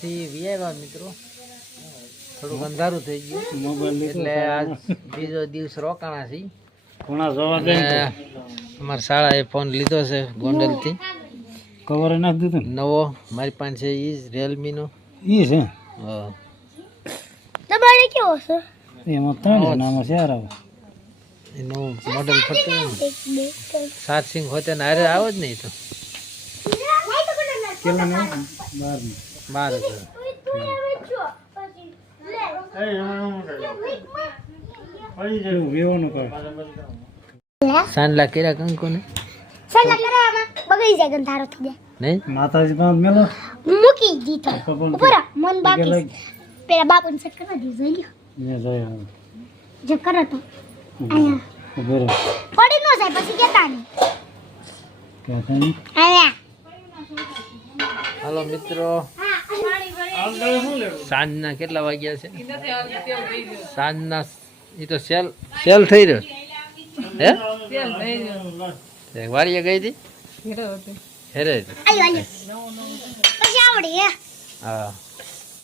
થી વિયાવા મિત્રો થોડું અંધારું થઈ ગયું એટલે આજ બીજો દિવસ રોકાણા છે. અમારા શાળાએ ફોન લીધો છે ગોંડલ થી, કવર નાખી દીધું નવો મારી પાસે છે ઈ Realme નો ઈ છે. હા તમારે કેવો છે? એમાં 3 નામ છે યાર. એનો મોડેલ ફક્ત 7 સિંગ હોતે ને આરે આવો જ નહીં તો કેટલા ને 12 સાંડલા કેરા કંકો ને સાંડલા કરે આમાં બગડી જાય ગંધારો થઈ જાય નહીં માતાજી પાસે મેલો મૂકી દીધો ઉપર મન બાકી પેલા બાપુને સેટ કરવા દીધો જોઈ લે જોયા જે કરો તો આયા બરો પડી નો જાય પછી કેતા નહીં આયા. હાલો મિત્રો, સાંજના કેટલા વાગ્યા છે? સાંજના એ તો સેલ થઈ રહ્યો હે વાડીએ ગઈ હતી હેરે હા